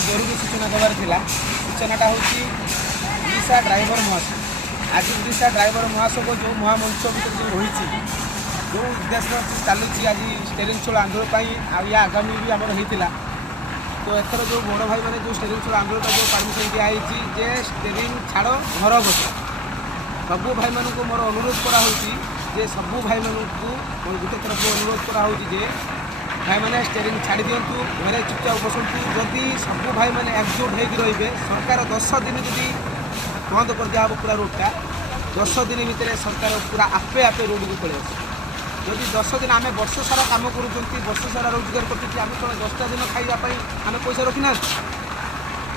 जरूरी सूचना देवार सूचनाटा हूँ ओडिशा ड्राइवर महोत्सव। आज ओडिशा ड्राइवर महोत्सव जो महामंच भर जो रही जो उद्देश्य चलुची आज स्टेरिंग चोल आंदोलन या आगामी भी आमर होता तो एथर जो बड़ भाई मैंने जो स्टेरिंग चोल आंदोलन जो परमिशन दिखाई जे स्टेरिंग छाड़ घर बस सबू भाई मानक मोर अनुरोध कराऊँगी जे सबू भाई मानक गोटे तरफ अनुरोध कराऊँगी भाई मैंने स्टेरिंग छाड़ी दिंतु घरे चुपचाप बसतु जदि सबू भाई मैंने एकजुट होकर रे सरकार 10 दिन जदि बंद कर दिया पूरा रोडटा 10 दिन भितर सरकार पूरा आपे आपे रोड को पड़े जदि 10 दिन आम वर्ष सारा कम कर वर्ष सारा रोजगार करम कौन 10टा दिन खाइबापी आम पैसा रखिना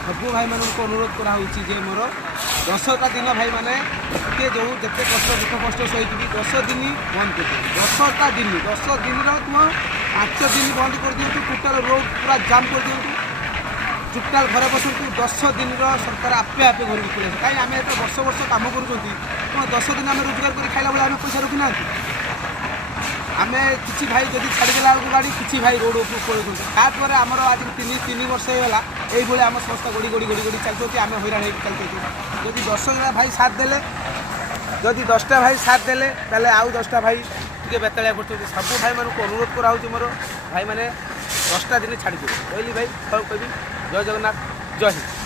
सबू भाई मानक अनुरोध कराऊँगी जे मोर 10टा दिन भाई मैंने किए जो जिते कष्ट दुख कष्ट सही 10 दिन बंद कर 10टा दिन 10 दिन तुम 5 दिन बंद कर दिंतु टोटाल रोड पूरा जाम कर दिंतु टोटाल घर बसतु 10 दिन सरकार आपे आपे घर को पड़े कहीं आम एत वर्ष वर्ष कम कर 10 दिन आम रोजगार कर खाइला बेले आम पैसा रखिना आम किसी भाई जब छाड़देला गाड़ी किसी भाई रोड उपयोग पड़े आमर आज 3 वर्ष होगा ये आम संस्था गड़ी गड़ी गड़ी गड़ी चलती आम हईराण चलते जब 10 भाई साथ देले जदि 10टा भाई साथ देले ताले आउ 10टा भाई टे बेतालिया कर सबू भाई मानक अनुरोध कराऊँ मोर भाई मैंने 10टा दिन छाड़ी कहली भाई कौन कहबी जय जगन्नाथ जय हिंद।